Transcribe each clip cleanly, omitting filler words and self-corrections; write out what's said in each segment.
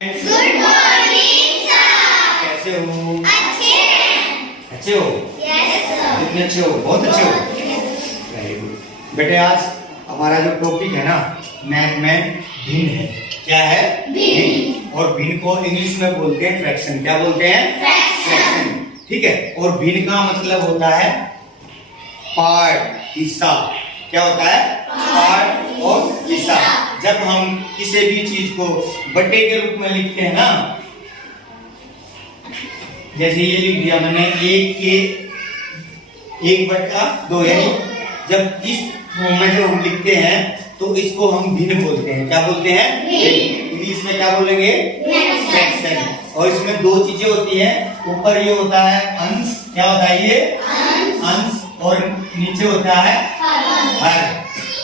Good morning sir. कैसे हो? अच्छे हैं। अच्छे हो? Yes sir. कितने अच्छे हो? बहुत अच्छे हो। वेरी गुड बेटे। आज हमारा जो टॉपिक है ना मैथ में भिन्न है। क्या है? भिन्न। और भिन्न को इंग्लिश में बोलते हैं फ्रैक्शन। क्या बोलते हैं? फ्रैक्शन। ठीक है। और भिन्न का मतलब होता है पार्ट, हिस्सा। क्या होता है? पार्ट और हिस्सा। जब हम किसी भी चीज को बट्टे के रूप में लिखते हैं ना, जैसे ये लिख दिया मैंने 1/2, यानी जब इस फॉर्म में जब हम लिखते हैं तो इसको हम भिन्न बोलते हैं। क्या बोलते हैं? इंग्लिश में क्या बोलेंगे? फ्रैक्शन। और इसमें दो चीजें होती हैं। ऊपर ये होता है अंश। क्या होता है ये? अंश। और नीचे होता है हर।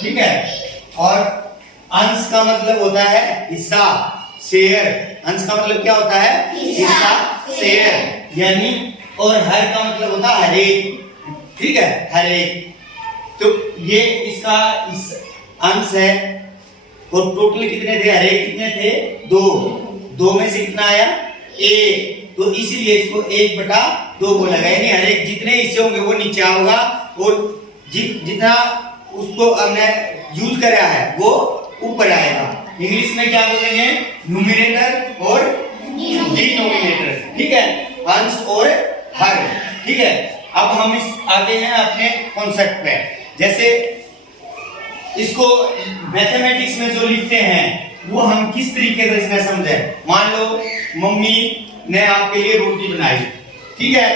ठीक है। और अंश का मतलब होता है हिस्सा, शेयर। अंश का मतलब क्या होता है? हिस्सा, शेयर। यानी और हर का मतलब होता है हर एक। ठीक है, हर एक। तो ये इसका इस अंश है। और टोटल कितने थे? हर एक कितने थे? 2 में से कितना आया? 1। तो इसीलिए इसको 1/2 बोला गया। यानी हर एक जितने हिस्से होंगे वो नीचे होगा और जितना उसको हमने यूज करा है वो ऊपर आएगा। इंग्लिश में क्या बोलेंगे? न्यूमरेटर और डिनोमिनेटर। ठीक है, अंश और हर। ठीक है। अब हम इस आते हैं अपने कॉन्सेप्ट पे। जैसे इसको मैथमेटिक्स में जो लिखते हैं वो हम किस तरीके से इसमें समझें। मान लो मम्मी ने आपके लिए रोटी बनाई, ठीक है,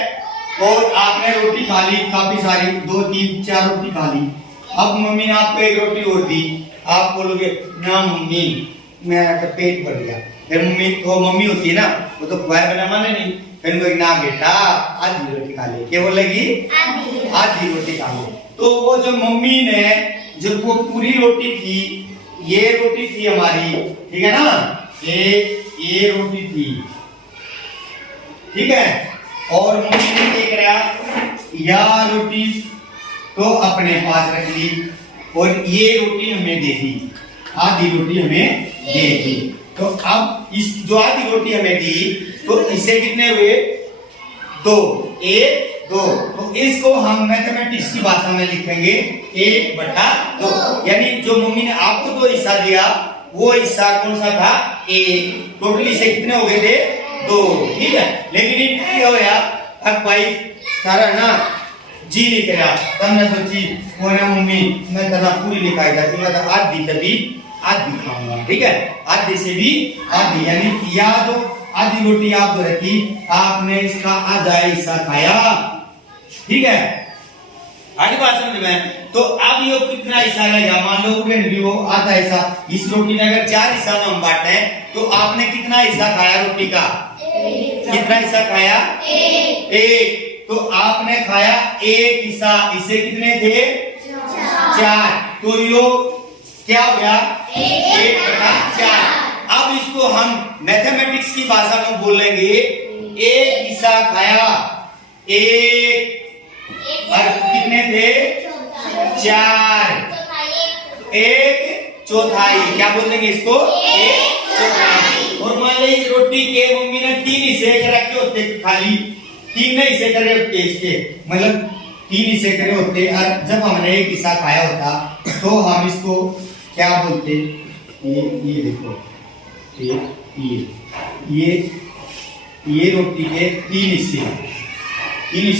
और आपने रोटी खा ली, काफी सारी 2, 3, 4 रोटी खा ली। अब मम्मी ने आपको एक रोटी और दी। आप बोलोगे ना मम्मी मेरा तो पेट भर गया। फिर मम्मी तो मम्मी होती है ना, वो तो खुआए बना माने नहीं। फिर बोलेगी ना बेटा आधी रोटी खा ले। क्या बोलेगी? आधी रोटी खा ले। तो वो जो मम्मी ने जो वो पूरी रोटी थी, ये रोटी थी हमारी, ठीक है ना, ये रोटी थी, ठीक है। और मम्मी ने क्या करा? या रोटी तो अपने पास रख ली और ये रोटी हमें दे दी, आधी रोटी हमें दे दी। तो अब इस जो आधी रोटी हमें दी तो इससे कितने हुए? 2, 1, 2। तो इसको हम मैथमेटिक्स की भाषा में लिखेंगे 1/2। यानी जो मम्मी ने आपको 2 हिस्सा दिया वो हिस्सा कौन सा था? 1। टोटली से कितने हो गए थे? 2। ठीक है। लेकिन क्या होया? अब भाई सारा ना जी नहीं करा, तब मैं सोची वो ना मम्मी मैं तना पूरी नहीं खाई जाती, मैं तो आधी तभी आधी खाऊंगा। ठीक है, आधी से भी आधी। यानी या तो आधी रोटी आप जो रखी, आपने इसका आधा हिस्सा खाया। ठीक है, आगे बात समझ में। तो अब ये कितना हिस्सा रहेगा? मान लो भी वो आधा हिस्सा। इस रोटी ने अगर 4 हिस्सा में हम बांटे तो आपने कितना हिस्सा खाया रोटी का? कितना हिस्सा खाया? 1। तो आपने खाया 1 हिस्सा। इससे कितने थे? 4। तो यो क्या हो गया? 1/4। अब इसको हम मैथमेटिक्स की भाषा में बोलेंगे 1 हिस्सा खाया 1 और कितने थे? 4। 1/4। क्या बोलेंगे इसको? 1/4। और मान लीजिए रोटी के मम्मी ने 3 हिस्से रखे होते, खाली 3 हिस्से करे होते, इसके मतलब 3 हिस्से करे होते। और जब हमने 1 हिस्सा खाया होता तो हम इसको क्या बोलते? ये देखो, ये रोटी के 3 हिस्से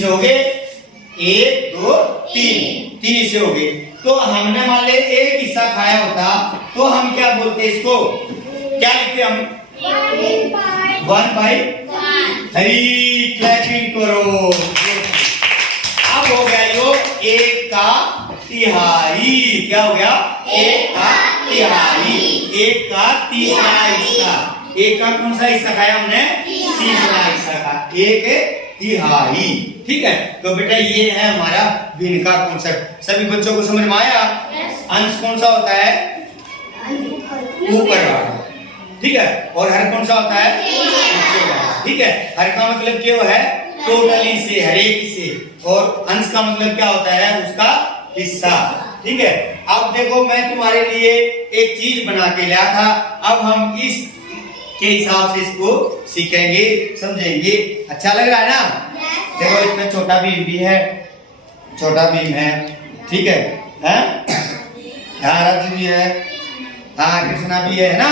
हो गए। 1, 2, 3 हिस्से हो गए। तो हमने मान ले 1 हिस्सा खाया होता तो हम क्या बोलते? इसको क्या लिखते हम? 1/1। हरी क्लैपिंग करो। अब हो गया यो 1/3। क्या हो गया? 1/3। 1/3 हिस्सा। 1 का कौन सा हिस्सा खाया हमने? 3 हिस्सा का 1/3। ठीक है। तो बेटा ये है हमारा भिन्न का कॉन्सेप्ट। सभी बच्चों को समझ में आया? अंश कौन सा होता है? ऊपर वाला। ठीक है। और हर कौन सा होता है? नीचे वाला। ठीक है। हर का मतलब क्या है? टोटली से, हर एक से। और अंश का मतलब क्या होता है? उसका हिस्सा। ठीक है। अब देखो मैं तुम्हारे लिए एक चीज बना के लाया था। अब हम इस के हिसाब से इसको सीखेंगे, समझेंगे। अच्छा लग रहा है ना? देखो इसमें छोटा भीम भी है, छोटा भीम है, ठीक है, यहाँ राजू भी है, हाँ कृष्णा भी है ना।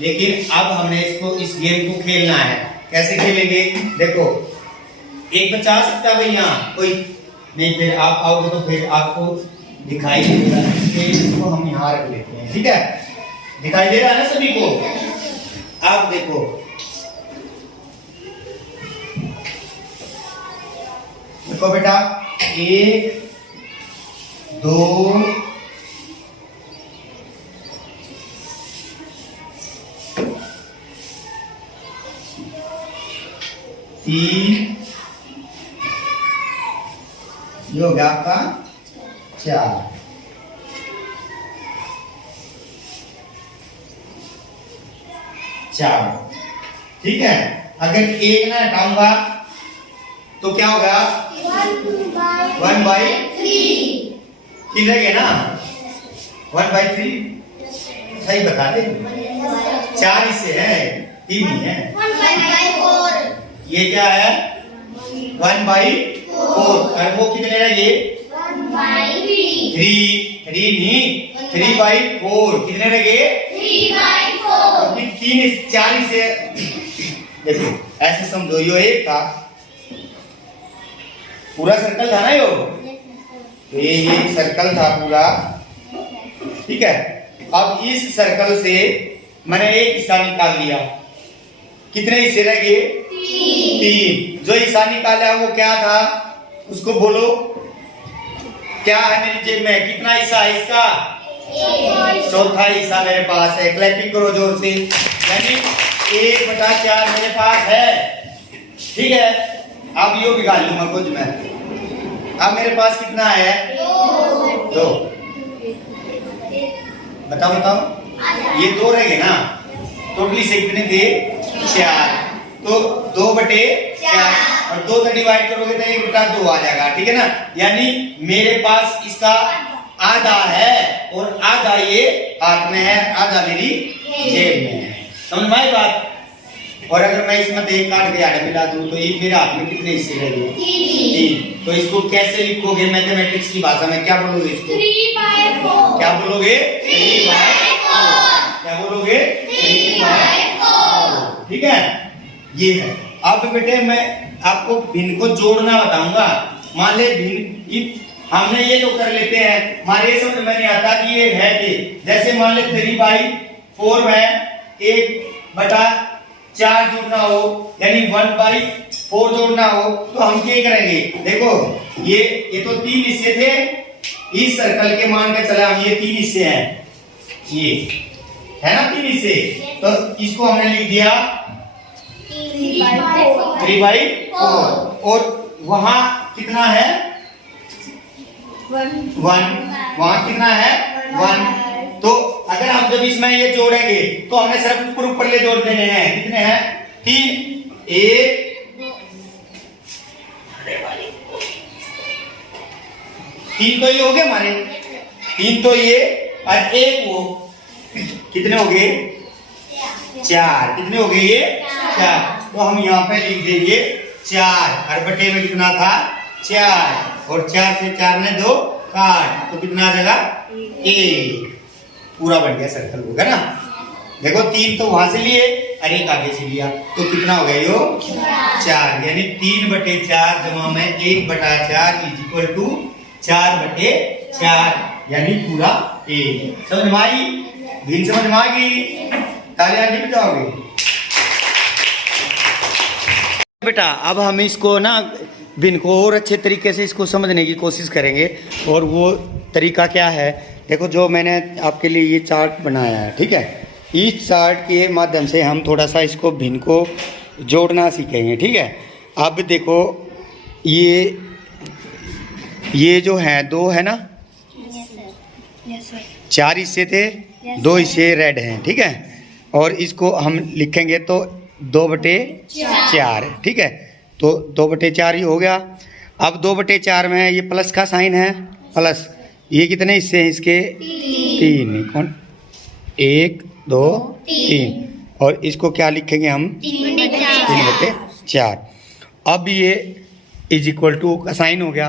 लेकिन अब हमने इसको इस गेम को खेलना है। कैसे खेलेंगे? देखो एक बच्चा आ सकता है भाई यहाँ, कोई नहीं, फिर आप आओगे तो फिर आपको दिखाई देगा। इसको हम यहाँ रख लेते हैं, ठीक है, दिखाई दे रहा है ना सभी को? आप देखो देखो बेटा, 1 2 3, ये हो गया आपका 4, ठीक है। अगर एक ना हटाऊंगा तो क्या होगा? 1/3 ठीक है ना? 1/3 सही बता दे। 4 इससे है, 3 ही है। 1/4 ये क्या है? 1/4 और वो कितने रहेंगे? 3 नहीं, 3/4 कितने रहेंगे? 3/4 3 4 से देखो ऐसे समझो, यो एक था, पूरा सर्कल था ना, ये सर्कल था पूरा, ठीक है। अब इस सर्कल से मैंने एक हिस्सा निकाल लिया, कितने हिस्से रह गए? 3। जो हिस्सा निकाला वो क्या था? उसको बोलो। क्या है मेरी जेब में? कितना हिस्सा है इसका? चौथा हिस्सा मेरे पास है। क्लैपिंग करो जोर से। यानी 1/4 मेरे पास है, ठीक है। अब यो निकाल लूंगा कुछ मैं। अब मेरे पास कितना है? 2। बताओ ये 2 रहेंगे ना, टोटली से कितने थे? 4। तो 2/4 और 2 से डिवाइड करोगे तो 1/2 आ जाएगा, ठीक है ना। यानी मेरे पास इसका आधा है और आधा ये हाथ में है, आधा मेरी जेब में है। समझ में आई बात? और अगर मैं इसमें 1 काट के आधा मिला दूं तो ये मेरे हाथ में कितने हिस्से रहेंगे? 3। तो इसको कैसे लिखोगे मैथमेटिक्स की भाषा में? क्या बोलोगे इसको? 3/4 क्या बोलोगे? 3/4 क्या बोलोगे? 3/4 ठीक है, ये है। अब बेटे मैं आपको भिन्न को जोड़ना बताऊंगा। मान ले भिन्न हमने ये जो कर लेते हैं, हमारे ये समझ में नहीं आता कि ये है कि जैसे मान ले 3/4 में 1/4 जोड़ना हो, यानी 1/4 जोड़ना हो, तो हम क्या करेंगे? देखो ये तो 3 हिस्से थे, इस सर्कल के मान के चले हम, ये 3 हिस्से हैं, ये है ना 3 हिस्से। तो इसको हमने लिख दिया 3/4 और वहां कितना है? 1। वहां कितना है? 1। तो अगर हम जब इसमें ये जोड़ेंगे तो हमें सिर्फ ऊपर ले जोड़ देने हैं। कितने हैं? 3 1 3 तो ये हो गए हमारे, 3 तो ये और 1 वो, कितने हो गए? 4। कितने हो गए ये? 4। तो हम यहाँ पे लिख देंगे 4 और बटे में कितना था? 4 और 4 से 4 ने 2 काट, तो कितना आ जाएगा? 1। पूरा बन गया सर्कल, होगा ना। देखो 3 तो वहां से लिए और 1 आगे से लिया, तो कितना हो गया? यो 4। यानी 3/4 जमा में 1/4 इज इक्वल टू 4/4, यानी पूरा 1। समझ में आई? भिन्न समझ में आ गई? तालियां नहीं बजाओगे बेटा? अब हम इसको ना भिन्न को और अच्छे तरीके से इसको समझने की कोशिश करेंगे। और वो तरीका क्या है? देखो जो मैंने आपके लिए ये चार्ट बनाया है, ठीक है, इस चार्ट के माध्यम से हम थोड़ा सा इसको भिन्न को जोड़ना सीखेंगे, ठीक है। अब देखो ये जो है 2 है ना, 4 हिस्से थे, 2 हिस्से रेड हैं, ठीक है। और इसको हम लिखेंगे तो 2/4, ठीक है। तो 2/4 ही हो गया। अब 2/4 में ये प्लस का साइन है, प्लस। ये कितने हिस्से हैं इसके? 3। कौन? 1 2 3। और इसको क्या लिखेंगे हम? 3/4। अब ये इज इक्वल टू का साइन हो गया।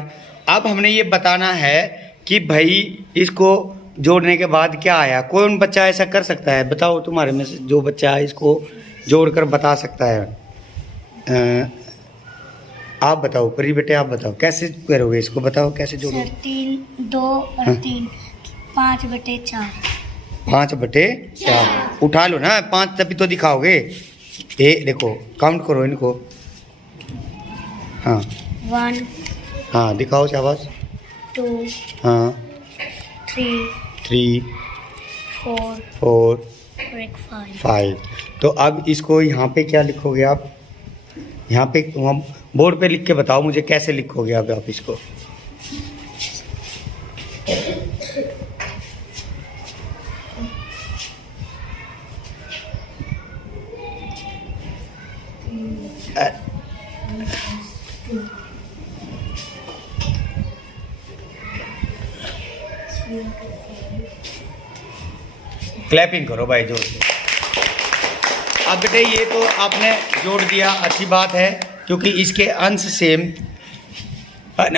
अब हमने ये बताना है कि भाई इसको जोड़ने के बाद क्या आया। कौन बच्चा ऐसा कर सकता है? बताओ, तुम्हारे में से जो बच्चा इसको जोड़कर बता सकता है। आप बताओ परी बेटे, आप बताओ कैसे करोगे इसको, बताओ कैसे जोड़ोगे? सर 3, 2 और 3 5/4। 5/4 उठा लो ना, 5 तभी तो दिखाओगे। ये देखो काउंट करो इनको। हाँ 1 हाँ दिखाओ शाबाश। 2 हाँ 3 3 4 4 और एक 5। 5। तो अब इसको यहाँ पे क्या लिखोगे आप? यहाँ पे वहाँ बोर्ड पे लिख के बताओ मुझे कैसे लिखोगे अब आप इसको। क्लैपिंग करो भाई जोर से। अब बेटे ये तो आपने जोड़ दिया, अच्छी बात है, क्योंकि इसके अंश सेम,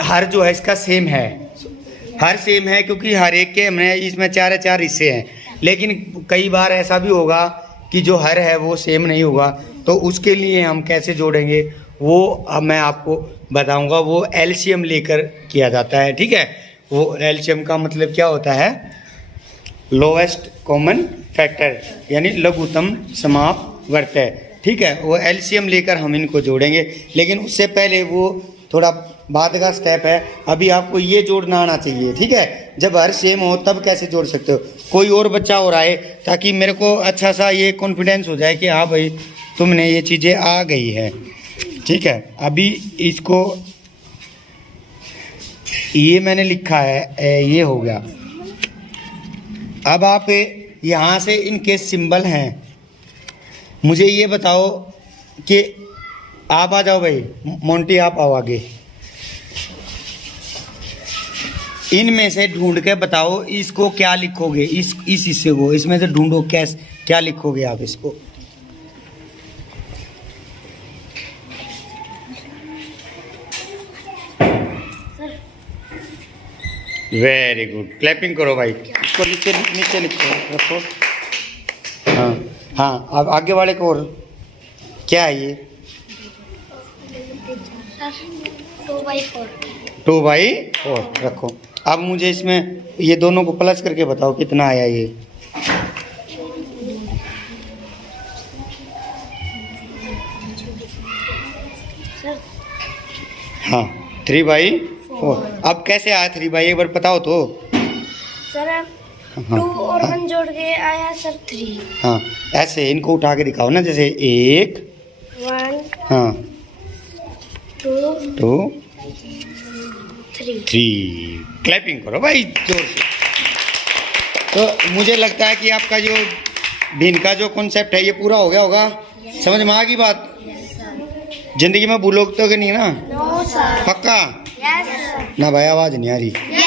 हर जो है इसका सेम है, हर सेम है, क्योंकि हर एक के हमने इसमें 4 हिस्से हैं। लेकिन कई बार ऐसा भी होगा कि जो हर है वो सेम नहीं होगा, तो उसके लिए हम कैसे जोड़ेंगे वो अब मैं आपको बताऊंगा। वो एलसीएम लेकर किया जाता है, ठीक है। वो एलसीएम का मतलब क्या होता है? लोवेस्ट कॉमन फैक्टर, यानी लघुत्तम समापवर्त, ठीक है। वो एलसीएम लेकर हम इनको जोड़ेंगे, लेकिन उससे पहले वो थोड़ा बाद का स्टेप है। अभी आपको ये जोड़ना आना चाहिए, ठीक है। जब हर सेम हो तब कैसे जोड़ सकते हो। कोई और बच्चा और आए ताकि मेरे को अच्छा सा ये कॉन्फिडेंस हो जाए कि हाँ भाई तुमने ये चीज़ें आ गई है, ठीक है। अभी इसको ये मैंने लिखा है, ये हो गया। अब आप यहाँ से इनके सिंबल हैं, मुझे ये बताओ कि आप आ जाओ भाई, मोंटी आप आओ आगे। इनमें से ढूंढ के बताओ इसको क्या लिखोगे, इस हिस्से को इसमें से ढूंढो, क्या लिखोगे आप इसको। वेरी गुड, क्लैपिंग करो भाई। इसको नीचे नीचे लिखो, रखो। हाँ हाँ, अब आगे वाले को और क्या है ये? 2/4। 2/4 रखो। अब मुझे इसमें ये दोनों को प्लस करके बताओ कितना आया ये। हाँ 3/4। अब कैसे आया 3/, एक बार बताओ तो। सर हाँ 2 और 1 जोड़ के आया सर 3। हाँ ऐसे इनको उठा के दिखाओ ना, जैसे 1 1 हाँ 2 2 3। 3। क्लैपिंग करो भाई जोर से। तो मुझे लगता है कि आपका जो भिन्न का जो कॉन्सेप्ट है ये पूरा हो गया होगा। समझ में आ गई बात? जिंदगी में भूलोगे तो नहीं ना? No sir. पक्का यस सर। ना भाई, आवाज नहीं आ रही। Yes,